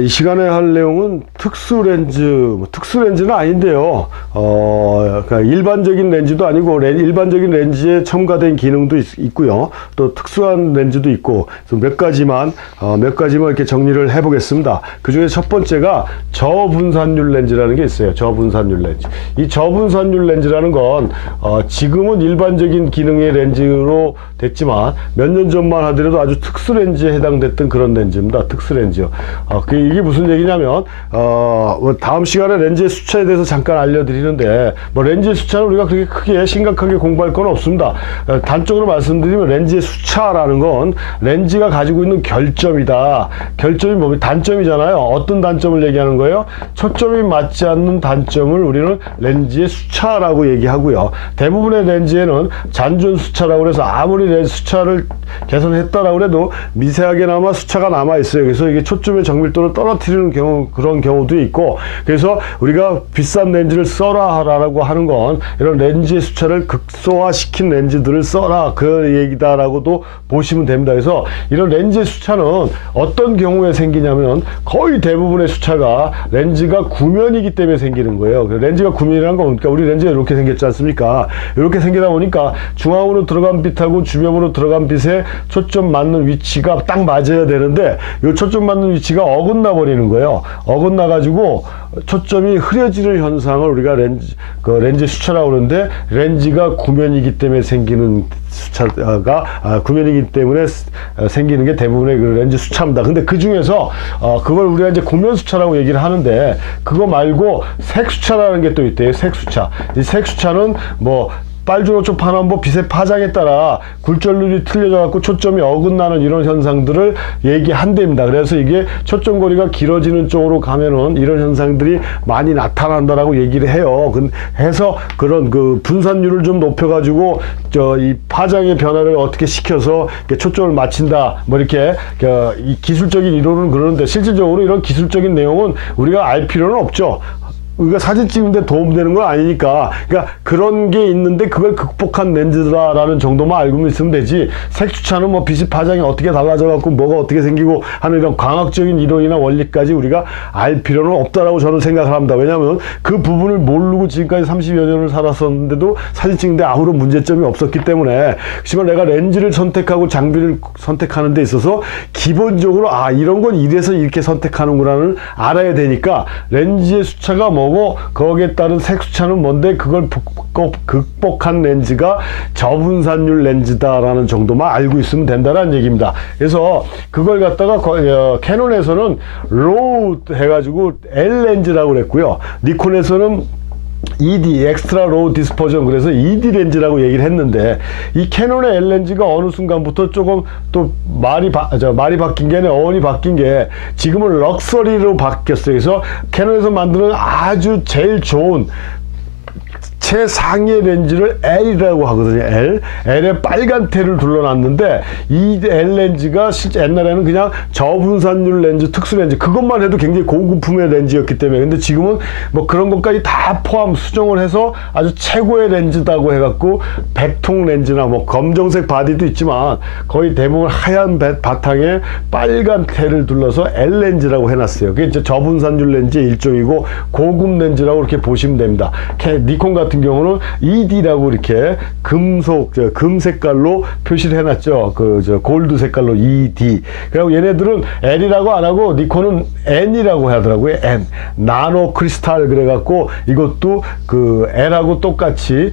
이 시간에 할 내용은 특수 렌즈, 특수 렌즈는 아닌데요. 그러니까 일반적인 렌즈도 아니고 일반적인 렌즈에 첨가된 기능도 있고요. 또 특수한 렌즈도 있고 몇 가지만 이렇게 정리를 해보겠습니다. 그 중에 첫 번째가 저분산율 렌즈라는 게 있어요. 저분산율 렌즈. 이 저분산율 렌즈라는 건 지금은 일반적인 기능의 렌즈로 됐지만 몇 년 전만 하더라도 아주 특수 렌즈에 해당됐던 그런 렌즈입니다. 특수 렌즈요. 이게 무슨 얘기냐면 다음 시간에 렌즈의 수차에 대해서 잠깐 알려드리는데 렌즈의 수차는 우리가 그렇게 크게 심각하게 공부할 건 없습니다. 단적으로 말씀드리면 렌즈의 수차라는 건 렌즈가 가지고 있는 결점이다. 결점이 뭡니까? 단점이잖아요. 어떤 단점을 얘기하는 거예요? 초점이 맞지 않는 단점을 우리는 렌즈의 수차라고 얘기하고요. 대부분의 렌즈에는 잔존 수차라고 해서 아무리 렌즈 수차를 개선했다라고 해도 미세하게나마 수차가 남아 있어요. 그래서 이게 초점의 정밀도를 떨어뜨리는 그런 경우도 있고, 그래서 우리가 비싼 렌즈를 써라 라고 하는 건 이런 렌즈의 수차를 극소화시킨 렌즈들을 써라 그 얘기다라고도 보시면 됩니다. 그래서 이런 렌즈의 수차는 어떤 경우에 생기냐면 거의 대부분의 수차가 렌즈가 구면이기 때문에 생기는 거예요. 렌즈가 구면이라는 건 그러니까 우리 렌즈가 이렇게 생겼지 않습니까? 이렇게 생기다 보니까 중앙으로 들어간 빛하고 주변으로 들어간 빛에 초점 맞는 위치가 딱 맞아야 되는데 이 초점 맞는 위치가 어긋나 버리는 거예요. 어긋나 가지고 초점이 흐려지는 현상을 우리가 렌즈 수차라고 그러는데, 렌즈가 구면이기 때문에 생기는 수차가 구면이기 때문에 생기는 게 대부분의 그 렌즈 수차입니다. 근데 그 중에서 그걸 우리가 이제 구면 수차라고 얘기를 하는데, 그거 말고 색 수차라는 게 또 있대요. 색 수차. 이 색 수차는 빨주노초 파남보 빛의 파장에 따라 굴절률이 틀려져 갖고 초점이 어긋나는 이런 현상들을 얘기한답니다. 그래서 이게 초점 거리가 길어지는 쪽으로 가면은 이런 현상들이 많이 나타난다라고 얘기를 해요. 해서 그런 그 분산율을 좀 높여가지고 이 파장의 변화를 어떻게 시켜서 초점을 맞춘다. 이렇게 이 기술적인 이론은 그러는데 실질적으로 이런 기술적인 내용은 우리가 알 필요는 없죠. 우리가 사진 찍는데 도움되는 건 아니니까. 그러니까 그런 게 있는데 그걸 극복한 렌즈다라는 정도만 알고 있으면 되지, 색수차는 빛의 파장이 어떻게 달라져 갖고 뭐가 어떻게 생기고 하는 이런 과학적인 이론이나 원리까지 우리가 알 필요는 없다라고 저는 생각을 합니다. 왜냐하면 그 부분을 모르고 지금까지 30여 년을 살았었는데도 사진 찍는데 아무런 문제점이 없었기 때문에, 그렇지만 내가 렌즈를 선택하고 장비를 선택하는 데 있어서 기본적으로 이런 건 이래서 이렇게 선택하는구나를 알아야 되니까, 렌즈의 수차가 뭐고 거기에 따른 색수차는 뭔데 그걸 극복한 렌즈가 저분산율 렌즈다라는 정도만 알고 있으면 된다는 얘기입니다. 그래서 그걸 갖다가 캐논에서는 로우 해가지고 L 렌즈라고 그랬고요. 니콘에서는 ED, 엑스트라 로우 디스퍼전, 그래서 ED 렌즈라고 얘기를 했는데, 이 캐논의 L 렌즈가 어느 순간부터 조금 또 말이 바뀐 게 아니라 어원이 바뀐 게 지금은 럭셔리로 바뀌었어요. 그래서 캐논에서 만드는 아주 제일 좋은 최상의 렌즈를 L이라고 하거든요. L에 빨간 테를 둘러놨는데, 이 L 렌즈가 실제 옛날에는 그냥 저분산율 렌즈, 특수 렌즈, 그것만 해도 굉장히 고급품의 렌즈였기 때문에, 근데 지금은 그런 것까지 다 포함 수정을 해서 아주 최고의 렌즈다고 해갖고 백통 렌즈나 검정색 바디도 있지만 거의 대부분 하얀 바탕에 빨간 테를 둘러서 L 렌즈라고 해놨어요. 그게 이제 저분산율 렌즈의 일종이고 고급 렌즈라고 이렇게 보시면 됩니다. 니콘 같은 경우는 ED라고 이렇게 금 색깔로 표시를 해놨죠. 골드 색깔로 ED. 그리고 얘네들은 L이라고 안 하고 니콘은 N이라고 하더라고요. N. 나노 크리스탈 그래갖고 이것도 L하고 똑같이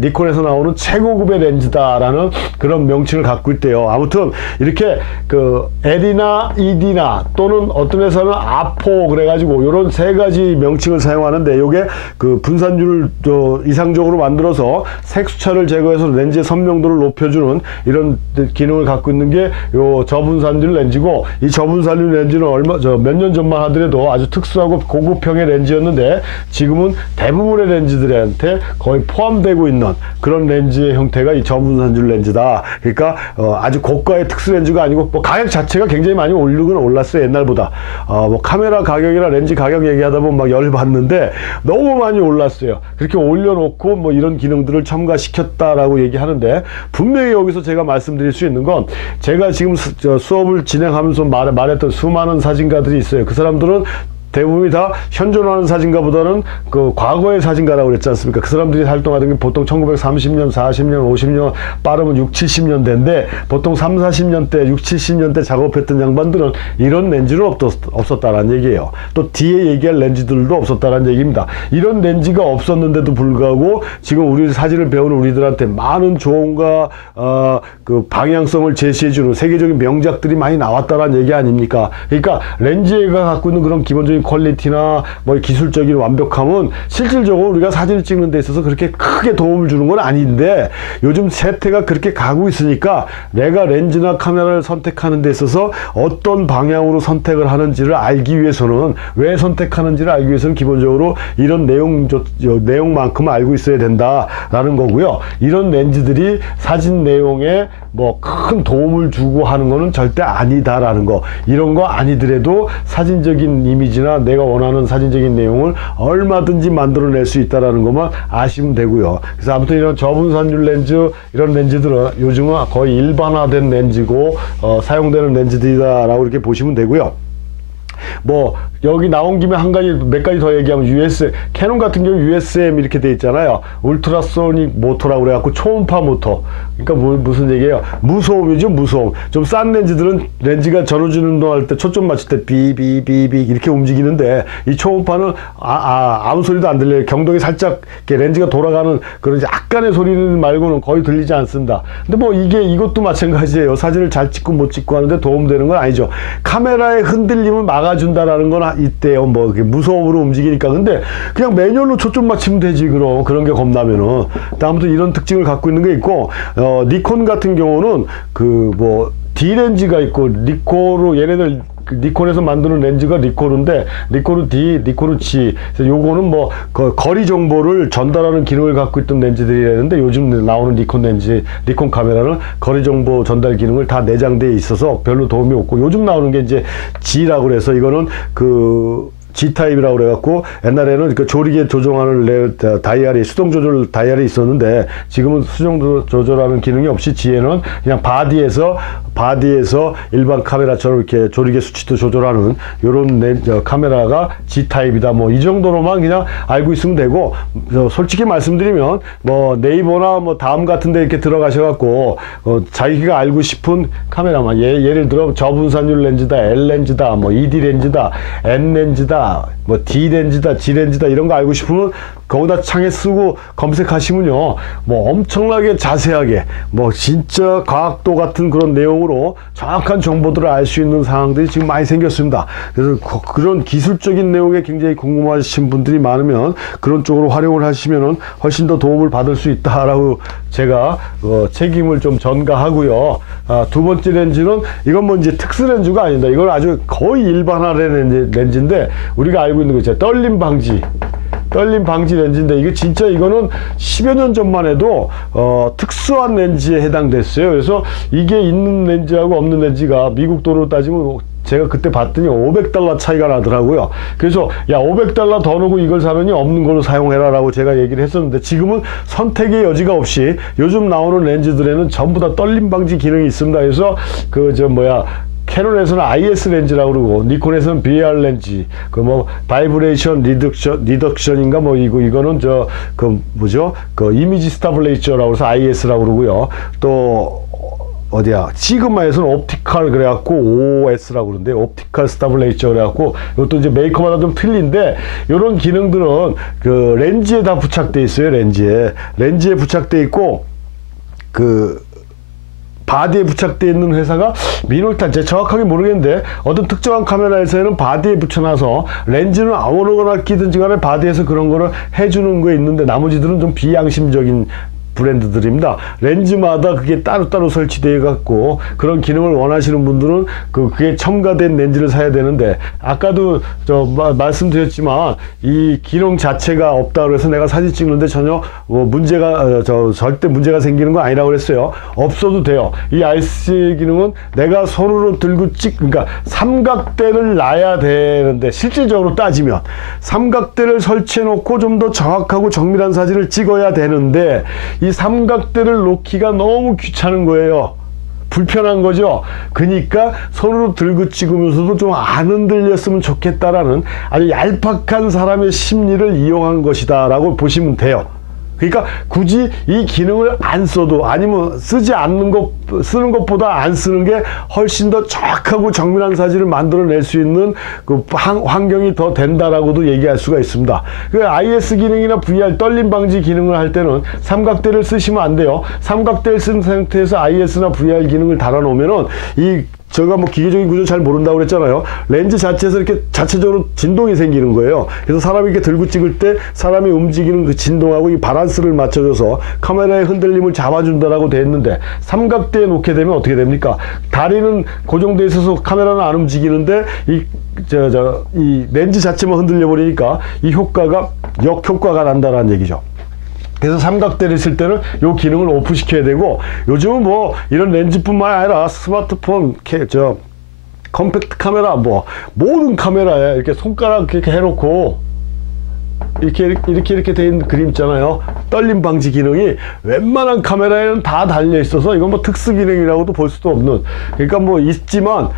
니콘에서 나오는 최고급의 렌즈다라는 그런 명칭을 갖고 있대요. 아무튼 이렇게 L이나 ED나 또는 어떤 회사는 아포 그래가지고 이런 세 가지 명칭을 사용하는데, 요게 분산율을 이상적으로 만들어서 색수차를 제거해서 렌즈의 선명도를 높여주는 이런 기능을 갖고 있는 게 요 저분산율 렌즈고, 이 저분산율 렌즈는 몇 년 전만 하더라도 아주 특수하고 고급형의 렌즈였는데 지금은 대부분의 렌즈들한테 거의 포함되고 있는 그런 렌즈의 형태가 이 저분산율 렌즈다. 그러니까 아주 고가의 특수 렌즈가 아니고 가격 자체가 굉장히 많이 올랐어요. 옛날보다. 카메라 가격이나 렌즈 가격 얘기하다 보면 막 열받는데 너무 많이 올랐어요. 그렇게 이렇게 올려놓고 뭐 이런 기능들을 첨가시켰다라고 얘기하는데, 분명히 여기서 제가 말씀드릴 수 있는 건, 제가 지금 수업을 진행하면서 말했던 수많은 사진가들이 있어요. 그 사람들은 대부분이 다 현존하는 사진가보다는 그 과거의 사진가라고 그랬지 않습니까? 그 사람들이 활동하던 게 보통 1930년, 40년, 50년, 빠르면 6, 70년대인데, 보통 3, 40년대, 6, 70년대 작업했던 양반들은 이런 렌즈는 없었다라는 얘기예요. 또 뒤에 얘기할 렌즈들도 없었다라는 얘기입니다. 이런 렌즈가 없었는데도 불구하고 지금 우리 사진을 배우는 우리들한테 많은 조언과 그 방향성을 제시해주는 세계적인 명작들이 많이 나왔다라는 얘기 아닙니까? 그러니까 렌즈가 갖고 있는 그런 기본적인 퀄리티나 뭐 기술적인 완벽함은 실질적으로 우리가 사진을 찍는 데 있어서 그렇게 크게 도움을 주는 건 아닌데, 요즘 세태가 그렇게 가고 있으니까 내가 렌즈나 카메라를 선택하는 데 있어서 어떤 방향으로 선택을 하는지를 알기 위해서는, 왜 선택하는지를 알기 위해서는 기본적으로 이런 내용만큼 알고 있어야 된다라는 거고요. 이런 렌즈들이 사진 내용에 뭐 큰 도움을 주고 하는 거는 절대 아니다라는 거. 이런 거 아니더라도 사진적인 이미지나 내가 원하는 사진적인 내용을 얼마든지 만들어낼 수 있다라는 것만 아시면 되고요. 그래서 아무튼 이런 저분산율 렌즈, 이런 렌즈들은 요즘은 거의 일반화된 렌즈고 사용되는 렌즈들이다라고 이렇게 보시면 되고요. 뭐 여기 나온 김에 몇 가지 더 얘기하면, 캐논 같은 경우 USM 이렇게 돼 있잖아요. 울트라소닉 모터라고 그래갖고 초음파 모터. 그러니까 무슨 얘기예요? 무소음이죠, 무소음. 좀 싼 렌즈들은 렌즈가 전후진 운동할 때 초점 맞출 때 비비비비 이렇게 움직이는데, 이 초음파는 아무 소리도 안 들려요. 경동이 살짝 이렇게 렌즈가 돌아가는 그런 약간의 소리는 말고는 거의 들리지 않습니다. 근데 뭐 이것도 마찬가지예요. 사진을 잘 찍고 못 찍고 하는데 도움되는 건 아니죠. 카메라의 흔들림을 막아준다라는 건 있대요. 뭐 무소음으로 움직이니까. 근데 그냥 매뉴얼로 초점 맞추면 되지. 그럼 그런 게 겁나면은. 아무튼 이런 특징을 갖고 있는 게 있고, 니콘 같은 경우는 그 뭐 D 렌즈가 있고, 니코로 얘네들 니콘에서 만드는 렌즈가 니코르인데, 니코르 D, 니코르 G. 그래서 요거는 뭐 거리 정보를 전달하는 기능을 갖고 있던 렌즈들이라는데, 요즘 나오는 니콘 렌즈, 니콘 카메라는 거리 정보 전달 기능을 다 내장되어 있어서 별로 도움이 없고, 요즘 나오는 게 이제 G라고 그래서, 이거는 그 G타입이라고 그래갖고, 옛날에는 그 조리개 조정하는 다이얼이, 수동 조절 다이얼이 있었는데, 지금은 수동 조절하는 기능이 없이 G에는 그냥 바디에서 일반 카메라처럼 이렇게 조리개 수치도 조절하는 요런 카메라가 G타입이다. 뭐 이 정도로만 그냥 알고 있으면 되고, 솔직히 말씀드리면 뭐 네이버나 뭐 다음 같은 데 이렇게 들어가셔갖고 자기가 알고 싶은 카메라만, 예를 들어 저분산율 렌즈다, L 렌즈다, 뭐 ED 렌즈다, N 렌즈다, 뭐 D 렌즈다, G 렌즈다, 이런 거 알고 싶으면 거기다 창에 쓰고 검색하시면요, 뭐 엄청나게 자세하게, 뭐 진짜 과학도 같은 그런 내용으로 정확한 정보들을 알 수 있는 상황들이 지금 많이 생겼습니다. 그래서 그런 기술적인 내용에 굉장히 궁금하신 분들이 많으면 그런 쪽으로 활용을 하시면은 훨씬 더 도움을 받을 수 있다라고 제가 책임을 좀 전가하고요. 두 번째 렌즈는, 이건 뭐 이제 특수 렌즈가 아닙니다. 이건 아주 거의 일반화된 렌즈인데, 우리가 알고 있는 거 있죠. 떨림 방지 렌즈인데, 이게 진짜 이거는 10여 년 전만 해도 특수한 렌즈에 해당됐어요. 그래서 이게 있는 렌즈하고 없는 렌즈가 미국 돈으로 따지면, 제가 그때 봤더니 $500 차이가 나더라고요. 그래서 야, $500 더 넣고 이걸 사느니 없는 걸로 사용해라 라고 제가 얘기를 했었는데, 지금은 선택의 여지가 없이 요즘 나오는 렌즈들에는 전부 다 떨림 방지 기능이 있습니다. 그래서 캐논에서는 IS 렌즈라고 그러고, 니콘에서는 BR 렌즈, 그 뭐 바이브레이션 리덕션인가 뭐 이거는 이미지 스타블레이저라고 해서 IS라고 그러고요. 또 시그마에서는 옵티컬 그래갖고 OS라고 그러는데, 옵티컬 스타블레이저 그래갖고, 이것도 이제 메이커마다 좀 틀린데, 이런 기능들은 그 렌즈에 다 부착돼 있어요. 렌즈에 부착돼 있고, 바디에 부착되어 있는 회사가 미놀탄, 제가 정확하게 모르겠는데, 어떤 특정한 카메라에서는 바디에 붙여놔서 렌즈는 아무거나 끼든지 간에 바디에서 그런 거를 해주는 거 있는데, 나머지들은 좀 비양심적인 브랜드들입니다. 렌즈마다 그게 따로따로 설치되어 갖고 그런 기능을 원하시는 분들은 그게 첨가된 렌즈를 사야 되는데, 아까도 말씀드렸지만 이 기능 자체가 없다 그래서 내가 사진 찍는데 전혀 문제가 절대 문제가 생기는 거 아니라고 그랬어요. 없어도 돼요. 이 IC 기능은 내가 손으로 들고 그러니까 삼각대를 놔야 되는데, 실질적으로 따지면 삼각대를 설치해 놓고 좀 더 정확하고 정밀한 사진을 찍어야 되는데 이 삼각대를 놓기가 너무 귀찮은 거예요. 불편한 거죠. 그러니까 손으로 들고 찍으면서도 좀 안 흔들렸으면 좋겠다라는 아주 얄팍한 사람의 심리를 이용한 것이다 라고 보시면 돼요. 그러니까 굳이 이 기능을 안 써도, 아니면 쓰지 않는 쓰는 것보다 안 쓰는 게 훨씬 더 정확하고 정밀한 사진을 만들어낼 수 있는 그 환경이 더 된다라고도 얘기할 수가 있습니다. 그 IS 기능이나 VR 떨림 방지 기능을 할 때는 삼각대를 쓰시면 안 돼요. 삼각대를 쓴 상태에서 IS나 VR 기능을 달아놓으면은 제가 뭐 기계적인 구조 잘 모른다고 그랬잖아요. 렌즈 자체에서 이렇게 자체적으로 진동이 생기는 거예요. 그래서 사람이 이렇게 들고 찍을 때 사람이 움직이는 그 진동하고 이 바란스를 맞춰줘서 카메라의 흔들림을 잡아준다라고 돼 있는데, 삼각대에 놓게 되면 어떻게 됩니까? 다리는 고정돼 있어서 카메라는 안 움직이는데 이 렌즈 자체만 흔들려 버리니까 이 효과가 역효과가 난다라는 얘기죠. 그래서 삼각대를 쓸 때는 이 기능을 오프 시켜야 되고, 요즘은 뭐 이런 렌즈뿐만 아니라 스마트폰, 컴팩트 카메라, 뭐 모든 카메라에 이렇게 손가락 이렇게 해놓고 이렇게 돼 있는 그림 있잖아요. 떨림 방지 기능이 웬만한 카메라에는 다 달려 있어서 이건 뭐 특수 기능이라고도 볼 수도 없는, 그러니까 뭐 있지만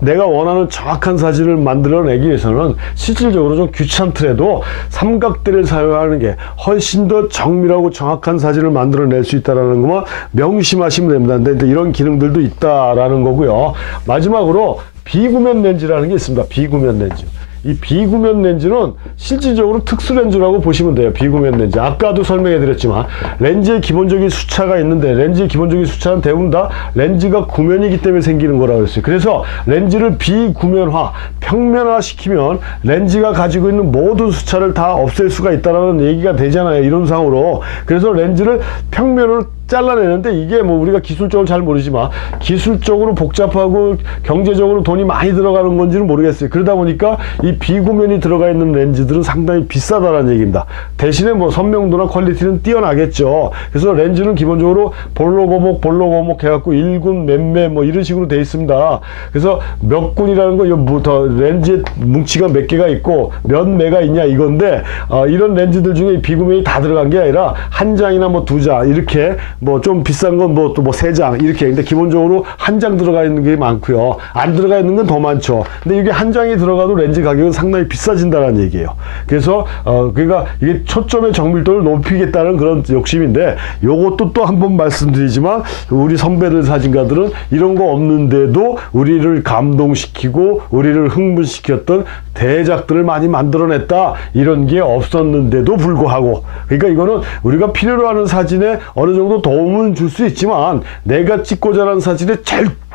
내가 원하는 정확한 사진을 만들어내기 위해서는 실질적으로 좀 귀찮더라도 삼각대를 사용하는 게 훨씬 더 정밀하고 정확한 사진을 만들어낼 수 있다는 것만 명심하시면 됩니다. 근데 이런 기능들도 있다라는 거고요. 마지막으로 비구면 렌즈라는 게 있습니다. 비구면 렌즈. 이 비구면 렌즈는 실질적으로 특수 렌즈라고 보시면 돼요. 비구면 렌즈. 아까도 설명해 드렸지만 렌즈의 기본적인 수차가 있는데, 렌즈의 기본적인 수차는 대부분 다 렌즈가 구면이기 때문에 생기는 거라고 했어요. 그래서 렌즈를 비구면화, 평면화 시키면 렌즈가 가지고 있는 모든 수차를 다 없앨 수가 있다는 얘기가 되잖아요, 이론상으로. 그래서 렌즈를 평면으로 잘라내는데, 이게 뭐 우리가 기술적으로 잘 모르지만 기술적으로 복잡하고 경제적으로 돈이 많이 들어가는 건지는 모르겠어요. 그러다 보니까 이 비구면이 들어가 있는 렌즈들은 상당히 비싸다는 얘기입니다. 대신에 뭐 선명도나 퀄리티는 뛰어나겠죠. 그래서 렌즈는 기본적으로 볼록오목 해갖고 1군 몇매 뭐 이런 식으로 돼 있습니다. 그래서 몇 군이라는 거, 렌즈에 뭉치가 몇 개가 있고 몇 매가 있냐 이건데, 이런 렌즈들 중에 비구면이 다 들어간 게 아니라 한 장이나 뭐 두 장, 이렇게 뭐 좀 비싼 건 뭐 또 뭐 세 장 이렇게. 근데 기본적으로 한 장 들어가 있는 게 많고요. 안 들어가 있는 건 더 많죠. 근데 이게 한 장이 들어가도 렌즈 가격은 상당히 비싸진다는 얘기예요. 그래서 그러니까 이게 초점의 정밀도를 높이겠다는 그런 욕심인데, 요것도 또 한 번 말씀드리지만 우리 선배들 사진가들은 이런 거 없는데도 우리를 감동시키고 우리를 흥분시켰던 대작들을 많이 만들어냈다. 이런 게 없었는데도 불구하고, 그러니까 이거는 우리가 필요로 하는 사진에 어느 정도 도움은 줄 수 있지만 내가 찍고자 하는 사진에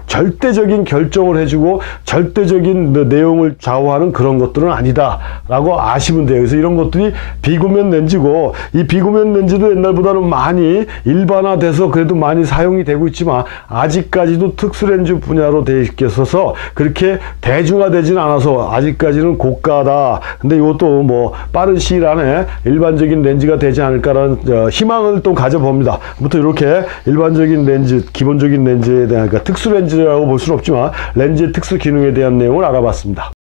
절대적인 결정을 해주고 절대적인 내용을 좌우하는 그런 것들은 아니다 라고 아시면 돼요. 그래서 이런 것들이 비구면 렌즈고, 이 비구면 렌즈도 옛날보다는 많이 일반화돼서 그래도 많이 사용이 되고 있지만 아직까지도 특수 렌즈 분야로 돼 있어서 그렇게 대중화되진 않아서 아직까지는 고가다. 근데 이것도 뭐 빠른 시일 안에 일반적인 렌즈가 되지 않을까라는 희망을 또 가져봅니다. 아무튼 이렇게 일반적인 렌즈, 기본적인 렌즈에 대한, 그러니까 특수 렌즈라고 볼 수는 없지만 렌즈의 특수 기능에 대한 내용을 알아봤습니다.